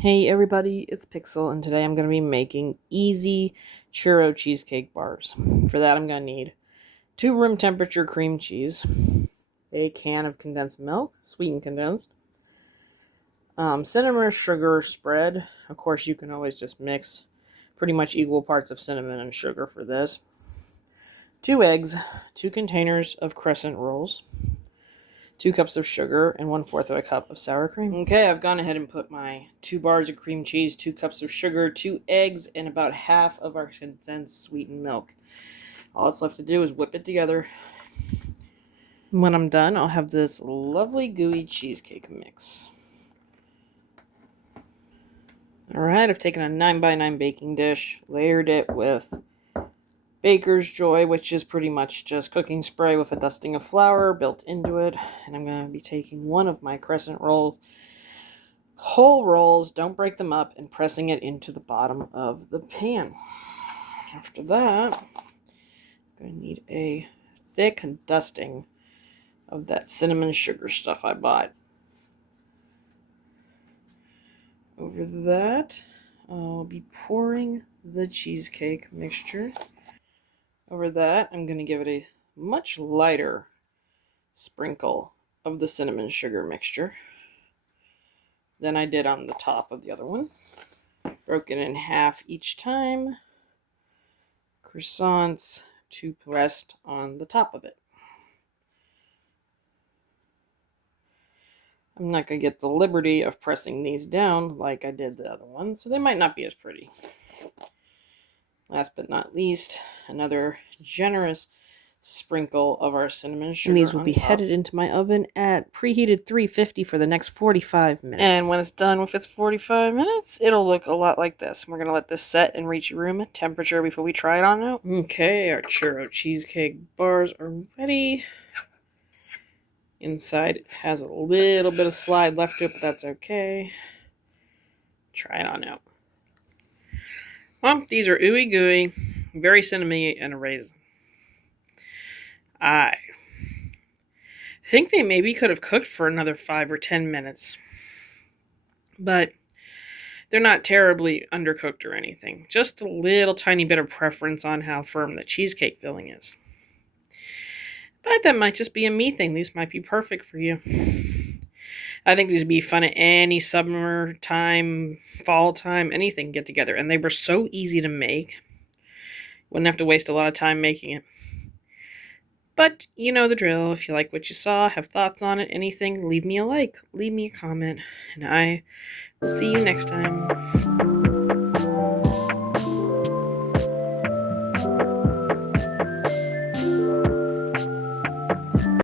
Hey everybody, it's Pixel, and today I'm going to be making easy churro cheesecake bars. For that I'm going to need 2 room temperature cream cheese, a can of condensed milk, sweetened condensed, cinnamon sugar spread. Of course you can always just mix pretty much equal parts of cinnamon and sugar for this. 2 eggs, 2 containers of crescent rolls, 2 cups of sugar, and 1/4 of a cup of sour cream. Okay, I've gone ahead and put my 2 bars of cream cheese, 2 cups of sugar, 2 eggs, and about half of our condensed sweetened milk. All that's left to do is whip it together. When I'm done, I'll have this lovely gooey cheesecake mix. Alright, I've taken a 9x9 baking dish, layered it with Baker's Joy, which is pretty much just cooking spray with a dusting of flour built into it. And I'm going to be taking one of my crescent whole rolls, don't break them up, and pressing it into the bottom of the pan. After that, I'm going to need a thick dusting of that cinnamon sugar stuff I bought. Over that, I'll be pouring the cheesecake mixture. Over that, I'm going to give it a much lighter sprinkle of the cinnamon sugar mixture than I did on the top of the other one. Broken in half each time. Croissants to rest on the top of it. I'm not going to get the liberty of pressing these down like I did the other one, so they might not be as pretty. Last but not least, another generous sprinkle of our cinnamon sugar. And these will be headed into my oven at preheated 350 for the next 45 minutes. And when it's done with its 45 minutes, it'll look a lot like this. We're going to let this set and reach room temperature before we try it on out. Okay, our churro cheesecake bars are ready. Inside has a little bit of slide left to it, but that's okay. Try it on out. Well, these are ooey gooey, very cinnamony, and a raisin. I think they maybe could have cooked for another 5 or 10 minutes. But they're not terribly undercooked or anything. Just a little tiny bit of preference on how firm the cheesecake filling is. But that might just be a me thing. These might be perfect for you. I think these would be fun at any summertime, fall time, anything get together. And they were so easy to make. Wouldn't have to waste a lot of time making it. But you know the drill. If you like what you saw, have thoughts on it, anything, leave me a like, leave me a comment, and I will see you next time.